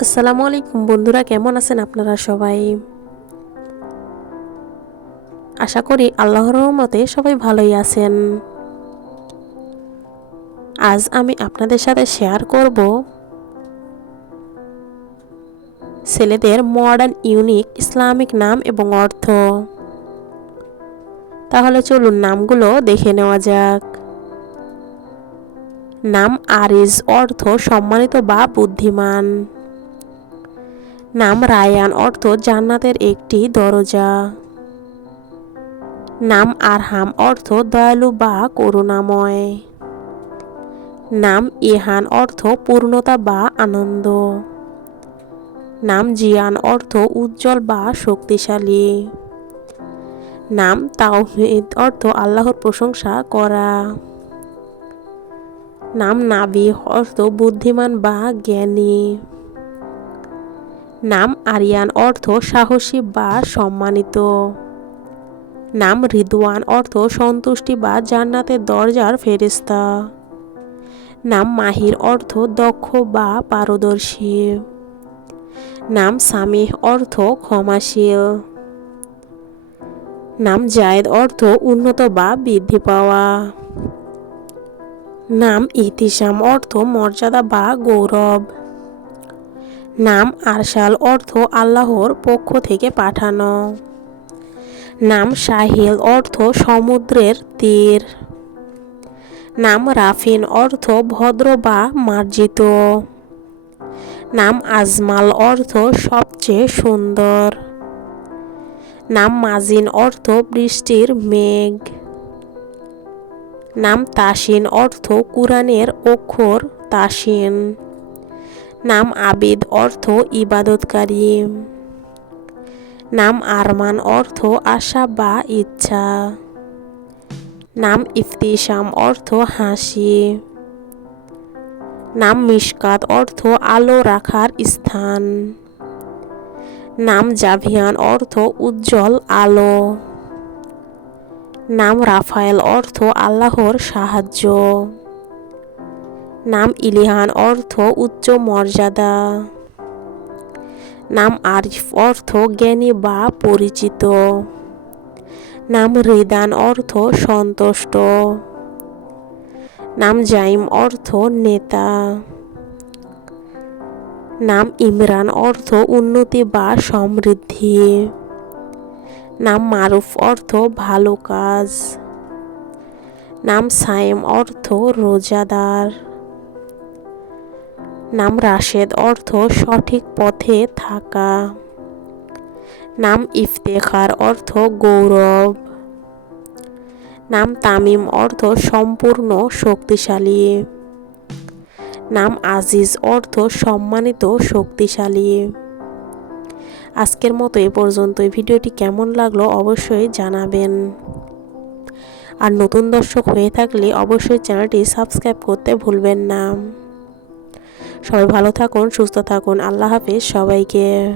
আসসালামু আলাইকুম বন্ধুরা, কেমন আছেন আপনারা সবাই? আশা করি আল্লাহর রহমতে সবাই ভালোই আছেন। আজ আমি আপনাদের সাথে শেয়ার করব ছেলেদের মডার্ন ইউনিক ইসলামিক নাম এবং অর্থ। তাহলে চলুন নামগুলো দেখে নেওয়া যাক। নাম আরিজ, অর্থ সম্মানিত বা বুদ্ধিমান। নাম রায়ান, অর্থ জান্নাতের একটি দরজা। নাম আরহাম, অর্থ দয়ালু বা করুণাময়। নাম ইহান, অর্থ পূর্ণতা বা আনন্দ। নাম জিয়ান, অর্থ উজ্জ্বল বা শক্তিশালী। নাম তাওহীদ, অর্থ আল্লাহর প্রশংসা করা। নাম নাবিহ, অর্থ বুদ্ধিমান বা জ্ঞানী। নাম আরিয়ান, অর্থ সাহসী বা সম্মানিত। নাম রিদওয়ান, অর্থ সন্তুষ্টি বা জান্নাতের দরজার ফেরেশতা। নাম মাহির, অর্থ দক্ষ বা পারদর্শী। নাম সামিহ, অর্থ ক্ষমাশীল। নাম জায়েদ, অর্থ উন্নত বা বৃদ্ধি পাওয়া। নাম ইহতিসাম, অর্থ মর্যাদা বা গৌরব। নাম আরশাল, অর্থ আল্লাহর পক্ষ থেকে পাঠানো। নাম সাহিল, অর্থ সমুদ্রের তীর। নাম রাফিন, অর্থ ভদ্র বা মার্জিত। নাম আজমাল, অর্থ সবচেয়ে সুন্দর। নাম মাজিন, অর্থ বৃষ্টির মেঘ। নাম তাসিন, অর্থ কুরআনের অক্ষর তাসিন। নাম আবিদ, অর্থ ইবাদতকারী। নাম আরমান, অর্থ আশা বা ইচ্ছা। নাম ইফতিসাম, অর্থ হাসি। নাম মিশকাত, অর্থ আলো রাখার স্থান। নাম জাভিয়ান, অর্থ উজ্জ্বল আলো। নাম রাফায়েল, অর্থ আল্লাহর সাহায্য। নাম ইলিহান, অর্থ উচ্চ মর্যাদা। নাম আরিফ, অর্থ জ্ঞানী বা পরিচিত। নাম রিদান, অর্থ সন্তুষ্ট। নাম জাইম, অর্থ নেতা। নাম ইমরান, অর্থ উন্নতি বা সমৃদ্ধি। নাম মারুফ, অর্থ ভালো কাজ। নাম সায়েম, অর্থ রোজাদার। নাম রাশেদ, অর্থ সঠিক পথে থাকা। নাম ইফতেখার, অর্থ গৌরব। নাম তামিম, অর্থ সম্পূর্ণ শক্তিশালী। নাম আজিজ, অর্থ সম্মানিত শক্তিশালী। আজকের মতো এ পর্যন্তই। ভিডিওটি কেমন লাগলো অবশ্যই জানাবেন। আর নতুন দর্শক হয়ে থাকলে অবশ্যই চ্যানেলটি সাবস্ক্রাইব করতে ভুলবেন না। সবাই ভালো থাকুন, সুস্থ থাকুন। আল্লাহ হাফেজ সবাইকে।